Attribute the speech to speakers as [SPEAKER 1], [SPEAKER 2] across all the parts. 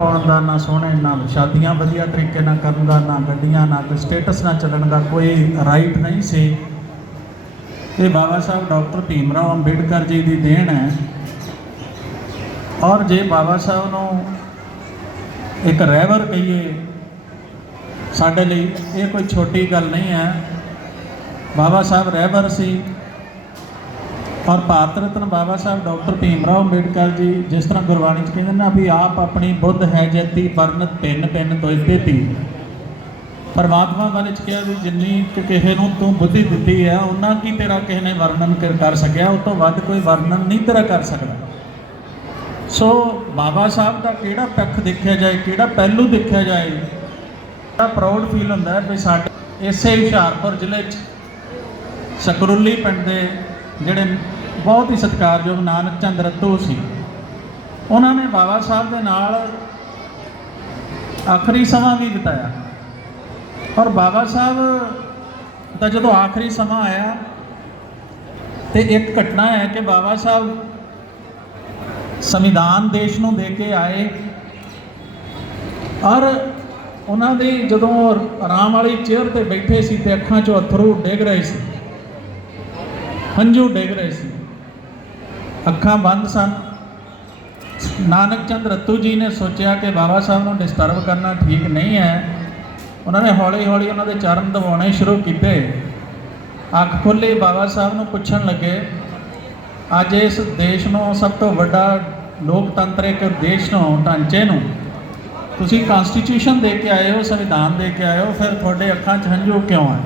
[SPEAKER 1] ਪਾਉਣ ਦਾ ਨਾ ਸੋਹਣੇ, ਨਾ ਸ਼ਾਦੀਆਂ ਵਧੀਆ ਤਰੀਕੇ ਨਾਲ ਕਰਨ ਦਾ, ਨਾ ਗੱਡੀਆਂ, ਨਾ ਕੋਈ ਸਟੇਟਸ ਨਾਲ ਚੱਲਣ ਦਾ ਕੋਈ ਰਾਈਟ ਨਹੀਂ ਸੀ। ਇਹ ਬਾਬਾ ਸਾਹਿਬ ਡਾਕਟਰ ਭੀਮ ਰਾਓ ਅੰਬੇਡਕਰ ਜੀ ਦੀ ਦੇਣ ਹੈ। ਔਰ ਜੇ ਬਾਬਾ ਸਾਹਿਬ ਨੂੰ ਇੱਕ ਰਹਿਬਰ ਕਹੀਏ, ਸਾਡੇ ਲਈ ਇਹ ਕੋਈ ਛੋਟੀ ਗੱਲ ਨਹੀਂ ਹੈ। ਬਾਬਾ ਸਾਹਿਬ ਰਹਿਬਰ ਸੀ। ਔਰ ਭਾਰਤ ਰਤਨ ਬਾਬਾ ਸਾਹਿਬ, ਡਾਕਟਰ ਭੀਮ ਰਾਓ ਅੰਬੇਡਕਰ ਜੀ, ਜਿਸ ਤਰ੍ਹਾਂ ਗੁਰਬਾਣੀ ਚ ਕਹਿੰਦੇ ਨਾ ਵੀ ਆਪ ਆਪਣੀ ਬੁੱਧ ਹੈ ਜੇਤੀ ਵਰਨਤ ਪਿੰਨ ਪਿੰਨ ਤੋਇਤੇ ਤੀ ਪਰਮਾਤਮਾ ਬਾਰੇ ਚ ਕਿਹਾ ਵੀ ਜਿੰਨੀ ਕਿ ਕਿਸੇ ਨੂੰ ਤੂੰ ਬੁੱਧੀ ਦਿੱਤੀ ਹੈ ਉਹਨਾਂ ਕੀ ਤੇਰਾ ਕਿਸੇ ਨੇ ਵਰਣਨ ਕਰ- ਸਕਿਆ, ਉਹ ਤੋਂ ਵੱਧ ਕੋਈ ਵਰਣਨ ਨਹੀਂ ਤੇਰਾ ਕਰ ਸਕਦਾ। ਸੋ ਬਾਬਾ ਸਾਹਿਬ ਦਾ ਕਿਹੜਾ ਪੱਖ ਦੇਖਿਆ ਜਾਏ, ਕਿਹੜਾ ਪਹਿਲੂ ਦੇਖਿਆ ਜਾਏ ਬੜਾ ਪ੍ਰਾਊਡ ਫੀਲ ਹੁੰਦਾ ਵੀ ਸਾਡੇ ਇਸੇ ਹੁਸ਼ਿਆਰਪੁਰ ਜ਼ਿਲ੍ਹੇ 'ਚ ਸਕਰੁੱਲੀ ਪਿੰਡ ਦੇ ਜਿਹੜੇ ਬਹੁਤ ਹੀ ਸਤਿਕਾਰਯੋਗ ਨਾਨਕ ਚੰਦ ਰੱਤੂ ਸੀ। ਉਹਨਾਂ ਨੇ ਬਾਬਾ ਸਾਹਿਬ ਦੇ ਨਾਲ ਆਖਰੀ ਸਮਾਂ ਵੀ ਬਿਤਾਇਆ। ਔਰ ਬਾਬਾ ਸਾਹਿਬ ਦਾ ਜਦੋਂ ਆਖਰੀ ਸਮਾਂ ਆਇਆ, ਤੇ ਇੱਕ ਘਟਨਾ ਹੈ ਕਿ ਬਾਬਾ ਸਾਹਿਬ ਸੰਵਿਧਾਨ ਦੇਸ਼ ਨੂੰ ਦੇ ਕੇ ਆਏ। ਔਰ ਉਹਨਾਂ ਦੀ ਜਦੋਂ ਆਰਾਮ ਵਾਲੀ ਚੇਅਰ ਤੇ ਬੈਠੇ ਸੀ ਤੇ ਅੱਖਾਂ 'ਚੋਂ ਅਥਰੂ ਡਿੱਗ ਰਹੇ ਸੀ, ਹੰਝੂ ਡਿੱਗ ਰਹੇ ਸੀ। ਅੱਖਾਂ ਬੰਦ ਸਨ। ਨਾਨਕ ਚੰਦ ਰੱਤੂ ਜੀ ਨੇ ਸੋਚਿਆ ਕਿ ਬਾਬਾ ਸਾਹਿਬ ਨੂੰ ਡਿਸਟਰਬ ਕਰਨਾ ਠੀਕ ਨਹੀਂ ਹੈ। ਉਹਨਾਂ ਨੇ ਹੌਲੀ ਹੌਲੀ ਉਹਨਾਂ ਦੇ ਚਰਨ ਦਬਾਉਣੇ ਸ਼ੁਰੂ ਕੀਤੇ। ਅੱਖ ਖੁੱਲੀ ਬਾਬਾ ਸਾਹਿਬ ਨੂੰ ਪੁੱਛਣ ਲੱਗੇ, ਅੱਜ ਇਸ ਦੇਸ਼ ਨੂੰ ਸਭ ਤੋਂ ਵੱਡਾ ਲੋਕਤੰਤਰਿਕ ਦੇਸ਼ ਨੂੰ, ਢਾਂਚੇ ਨੂੰ, ਤੁਸੀਂ ਕਨਸਟੀਟਿਊਸ਼ਨ ਦੇ ਕੇ ਆਏ ਹੋ, ਸੰਵਿਧਾਨ ਦੇ ਕੇ ਆਏ ਹੋ, ਫਿਰ ਤੁਹਾਡੇ ਅੱਖਾਂ 'ਚ ਹੰਝੂ ਕਿਉਂ ਆ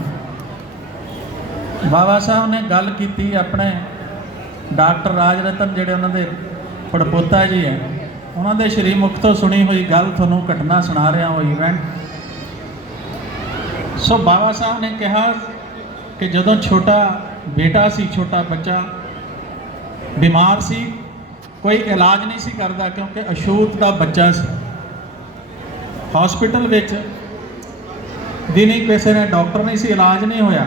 [SPEAKER 1] ਬਾਬਾ ਸਾਹਿਬ ਨੇ ਗੱਲ ਕੀਤੀ ਆਪਣੇ ਡਾਕਟਰ ਰਾਜ ਰਤਨ ਜਿਹੜੇ ਉਹਨਾਂ ਦੇ ਪੜਪੋਤਾ ਜੀ ਹੈ, ਉਹਨਾਂ ਦੇ ਸ਼੍ਰੀ ਮੁਖ ਤੋਂ ਸੁਣੀ ਹੋਈ ਗੱਲ ਤੁਹਾਨੂੰ ਘਟਨਾ ਸੁਣਾ ਰਿਹਾ ਹਾਂ ਇਵੈਂਟ ਸੋ ਬਾਬਾ ਸਾਹਿਬ ਨੇ ਕਿਹਾ ਕਿ ਜਦੋਂ ਛੋਟਾ ਬੇਟਾ ਸੀ, ਛੋਟਾ ਬੱਚਾ ਬਿਮਾਰ ਸੀ, ਕੋਈ ਇਲਾਜ ਨਹੀਂ ਸੀ ਕਰਦਾ ਕਿਉਂਕਿ ਅਸ਼ੂਤ ਦਾ ਬੱਚਾ ਸੀ। ਹਸਪੀਟਲ ਵਿੱਚ ਦਿਨੀ ਕਿਸੇ ਨੇ ਡਾਕਟਰ ਨਹੀਂ ਸੀ, ਇਲਾਜ ਨਹੀਂ ਹੋਇਆ।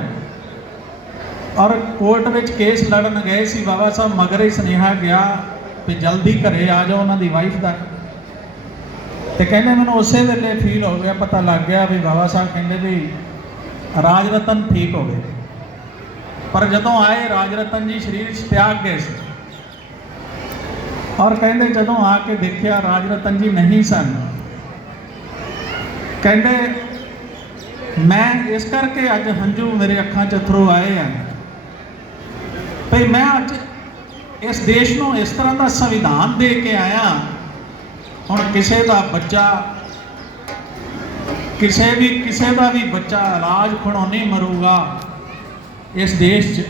[SPEAKER 1] ਔਰ ਕੋਰਟ ਵਿੱਚ ਕੇਸ ਲੜਨ ਗਏ ਸੀ, ਬਾਬਾ ਸਾਹਿਬ ਮਗਰ ਹੀ ਸੁਨੇਹਾ ਗਿਆ ਕਿ ਜਲਦੀ ਘਰੇ ਆ ਜਾਓ ਉਹਨਾਂ ਦੀ ਵਾਈਫ ਦਾ। ਤੇ ਕਹਿੰਦੇ ਮੈਨੂੰ ਉਸੇ ਵੇਲੇ ਫੀਲ ਹੋ ਗਿਆ, ਪਤਾ ਲੱਗ ਗਿਆ ਵੀ ਬਾਬਾ ਸਾਹਿਬ ਕਹਿੰਦੇ ਵੀ ਰਾਜ ਰਤਨ ਠੀਕ ਹੋ ਗਏ ਪਰ ਜਦੋਂ ਆਏ ਰਾਜ ਰਤਨ ਜੀ ਸਰੀਰ 'ਚ ਤਿਆਗ ਗਏ ਸੀ। ਔਰ ਕਹਿੰਦੇ ਜਦੋਂ ਆ ਕੇ ਦੇਖਿਆ ਰਾਜ ਰਤਨ ਜੀ ਨਹੀਂ ਸਨ। ਕਹਿੰਦੇ, ਮੈਂ ਇਸ ਕਰਕੇ ਅੱਜ ਹੰਝੂ ਮੇਰੇ ਅੱਖਾਂ 'ਚ ਅਥਰੂ ਆਏ ਆ ਭਈ ਮੈਂ ਅੱਜ ਇਸ ਦੇਸ਼ ਨੂੰ ਇਸ ਤਰ੍ਹਾਂ ਦਾ ਸੰਵਿਧਾਨ ਦੇ ਕੇ ਆਇਆ। ਹੁਣ ਕਿਸੇ ਦਾ ਬੱਚਾ, ਕਿਸੇ ਵੀ, ਕਿਸੇ ਦਾ ਵੀ ਬੱਚਾ ਇਲਾਜ ਖਣੋ ਨਹੀਂ ਮਰੂਗਾ, ਇਸ ਦੇਸ਼ 'ਚ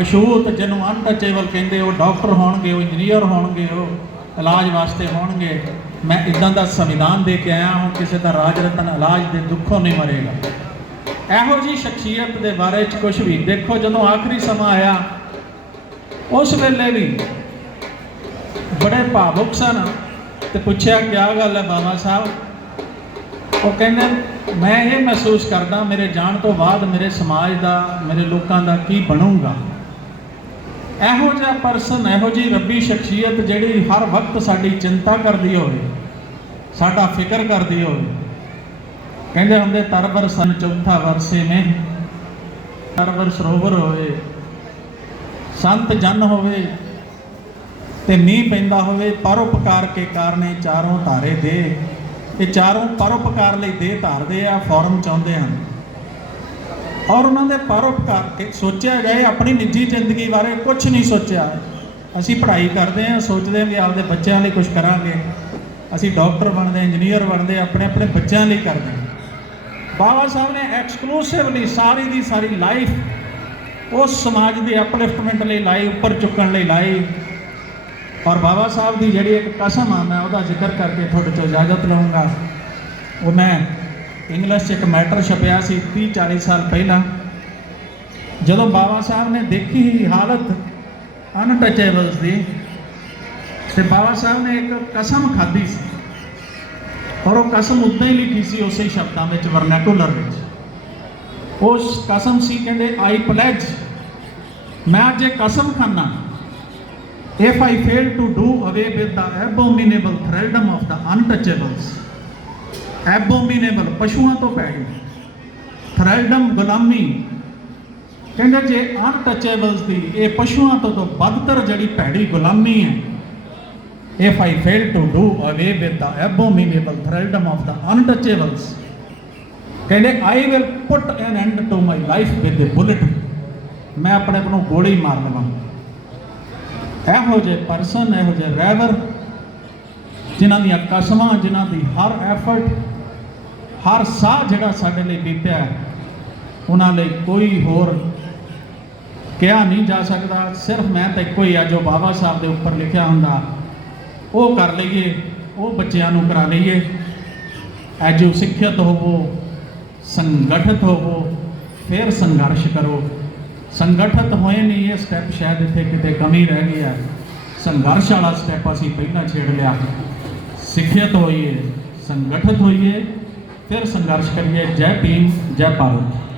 [SPEAKER 1] ਅਸ਼ੂਤ ਜਿਹਨੂੰ ਅਨਟਚੇਬਲ ਕਹਿੰਦੇ, ਉਹ ਡਾਕਟਰ ਹੋਣਗੇ, ਉਹ ਇੰਜੀਨੀਅਰ ਹੋਣਗੇ, ਉਹ ਇਲਾਜ ਵਾਸਤੇ ਹੋਣਗੇ। ਮੈਂ ਇਦਾਂ ਦਾ ਸੰਵਿਧਾਨ ਦੇ ਕੇ ਆਇਆ ਹਾਂ, ਕਿਸੇ ਦਾ ਰਾਜ ਰਤਨ ਇਲਾਜ ਦੇ ਦੁੱਖੋਂ ਨਹੀਂ ਮਰੇਗਾ। ਇਹੋ ਜੀ ਸ਼ਖਸੀਅਤ ਦੇ ਬਾਰੇ ਚ ਕੁਝ ਵੀ। ਦੇਖੋ, ਜਦੋਂ ਆਖਰੀ ਸਮਾਂ ਆਇਆ, ਉਸ ਵੇਲੇ ਵੀ ਬੜੇ ਭਾਵੁਕ ਸਨ ਤੇ ਪੁੱਛਿਆ, ਕਿਆ ਗੱਲ ਹੈ ਬਾਬਾ ਸਾਹਿਬ? ਉਹ ਕਹਿੰਦੇ, ਮੈਂ ਇਹ ਮਹਿਸੂਸ ਕਰਦਾ, ਮੇਰੇ ਜਾਣ ਤੋਂ ਬਾਅਦ ਮੇਰੇ ਸਮਾਜ ਦਾ, ਮੇਰੇ ਲੋਕਾਂ ਦਾ ਕੀ ਬਣੂਗਾ? ਇਹੋ ਜਿਹਾ ਪਰਸਨ ਇਹੋ ਜੀ ਰੱਬੀ ਸ਼ਖਸੀਅਤ ਜਿਹੜੀ ਹਰ ਵਕਤ ਸਾਡੀ ਚਿੰਤਾ ਕਰਦੀ ਹੋਵੇ, ਸਾਡਾ ਫਿਕਰ ਕਰਦੀ ਹੋਵੇ ਕਹਿੰਦੇ ਹੁੰਦੇ ਤਰਬਰ ਸਨ ਚੌਥਾ ਵਰਸੇ ਮੇ ਤਰਬਰ ਸਰੋਵਰ ਹੋਵੇ। ਸੰਤ ਜਨ ਹੋਵੇ ਤੇ ਮੀਂਹ ਪੈਂਦਾ ਹੋਵੇ ਪਰਉਪਕਾਰ ਕੇ ਕਾਰਨੇ ਚਾਰੋਂ ਧਾਰੇ ਦੇ। ਇਹ ਚਾਰੋਂ ਪਰਉਪਕਾਰ ਲਈ ਦੇ ਧਾਰਦੇ ਆ ਫੋਰਮ ਚਾਹੁੰਦੇ ਹਨ। ਔਰ ਉਹਨਾਂ ਦੇ ਪਰਉਪਕਾਰ ਕੇ ਸੋਚਿਆ ਜਾਏ ਆਪਣੀ ਨਿੱਜੀ ਜ਼ਿੰਦਗੀ ਬਾਰੇ ਕੁਝ ਨਹੀਂ ਸੋਚਿਆ। ਅਸੀਂ ਪੜ੍ਹਾਈ ਕਰਦੇ ਹਾਂ, ਸੋਚਦੇ ਹਾਂ ਕਿ ਆਪਦੇ ਬੱਚਿਆਂ ਲਈ ਕੁਝ ਕਰਾਂਗੇ। ਅਸੀਂ ਡਾਕਟਰ ਬਣਦੇ, ਇੰਜੀਨੀਅਰ ਬਣਦੇ ਆਪਣੇ ਆਪਣੇ ਬੱਚਿਆਂ ਲਈ ਕਰਦੇ ਹਾਂ। ਬਾਬਾ ਸਾਹਿਬ ਨੇ ਐਕਸਕਲੂਸਿਵਲੀ ਸਾਰੀ ਦੀ ਸਾਰੀ ਲਾਈਫ ਉਸ ਸਮਾਜ ਦੀ ਅਪਲਿਫਟਮੈਂਟ ਲਈ ਲਾਈ, ਉੱਪਰ ਚੁੱਕਣ ਲਈ ਲਾਈ। ਔਰ ਬਾਬਾ ਸਾਹਿਬ ਦੀ ਜਿਹੜੀ ਇੱਕ ਕਸਮ ਆ, ਮੈਂ ਉਹਦਾ ਜ਼ਿਕਰ ਕਰਕੇ ਤੁਹਾਡੇ ਤੋਂ ਇਜਾਜ਼ਤ ਲਵਾਂਗਾ ਉਹ ਮੈਂ ਇੰਗਲਿਸ਼ 'ਚ ਇੱਕ ਮੈਟਰ ਛਪਿਆ ਸੀ 30 40 ਸਾਲ ਪਹਿਲਾਂ। ਜਦੋਂ ਬਾਬਾ ਸਾਹਿਬ ਨੇ ਦੇਖੀ ਹੀ ਹਾਲਤ ਅਨਟਚੇਬਲਸ ਦੀ, ਤੇ ਬਾਬਾ ਸਾਹਿਬ ਨੇ ਇੱਕ ਕਸਮ ਖਾਧੀ ਸੀ। ਔਰ ਉਹ ਕਸਮ ਉਦਾਂ ਹੀ ਲਿਖੀ ਸੀ ਉਸੇ ਸ਼ਬਦਾਂ ਵਿੱਚ ਵਰਨੈਕੂਲਰ ਵਿੱਚ। ਉਸ ਕਸਮ ਸੀ ਕਹਿੰਦੇ ਆਈ ਪਲੈਜ ਮੈਂ ਅੱਜ ਇਹ ਕਸਮ ਖਾਨਾ। If I fail to do away with the abominable thraldom of the untouchables, abominable ਪਸ਼ੂਆਂ ਤੋਂ ਪੈੜੀ thraldom ਗੁਲਾਮੀ। ਕਹਿੰਦੇ ਜੇ ਅਨਟਚੇਬਲਸ ਦੀ ਇਹ ਪਸ਼ੂਆਂ ਤੋਂ ਤੋਂ ਬਦਤਰ ਜਿਹੜੀ ਭੈੜੀ ਗੁਲਾਮੀ ਹੈ if I fail to do away with the abominable thraldom of the untouchables ਕਹਿੰਦੇ I will put an end to my life with a bullet. ਮੈਂ ਆਪਣੇ ਆਪ ਨੂੰ ਗੋਲੀ ਮਾਰ ਲਵਾਂ ਇਹੋ ਜਿਹੇ ਪਰਸਨ ਇਹੋ ਜਿਹੇ ਰੈਵਰ ਜਿਨ੍ਹਾਂ ਦੀਆਂ ਕਸਮਾਂ ਜਿਨ੍ਹਾਂ ਦੀ ਹਰ ਐਫਰਟ ਹਰ ਸਾਹ ਜਿਹੜਾ ਸਾਡੇ ਲਈ ਬੀਤਿਆ ਉਹਨਾਂ ਲਈ ਕੋਈ ਹੋਰ ਕਿਹਾ ਨਹੀਂ ਜਾ ਸਕਦਾ ਸਿਰਫ ਮੈਂ ਤਾਂ ਇੱਕੋ ਹੀ ਆ ਜੋ ਬਾਬਾ ਸਾਹਿਬ ਦੇ ਉੱਪਰ ਲਿਖਿਆ ਹੁੰਦਾ ਉਹ ਕਰ ਲਈਏ, ਉਹ ਬੱਚਿਆਂ ਨੂੰ ਕਰਾ ਲਈਏ। ਐਜੋ ਸਿੱਖਿਅਤ ਹੋਵੋ, ਸੰਗਠਿਤ ਹੋਵੋ, ਫਿਰ ਸੰਘਰਸ਼ ਕਰੋ। ਸੰਗਠਿਤ ਹੋਏ ਨਹੀਂ, ਇਹ ਸਟੈਪ ਸ਼ਾਇਦ ਇੱਥੇ ਕਿਤੇ ਕਮੀ ਰਹਿ ਗਈ ਹੈ ਸੰਘਰਸ਼ ਵਾਲਾ ਸਟੈਪ ਅਸੀਂ ਪਹਿਲਾਂ ਛੇੜ ਲਿਆ। ਸਿੱਖਿਅਤ ਹੋਈਏ, ਸੰਗਠਿਤ ਹੋਈਏ, ਫਿਰ ਸੰਘਰਸ਼ ਕਰੀਏ। ਜੈ ਭੀਮ, ਜੈ ਭਾਰਤ।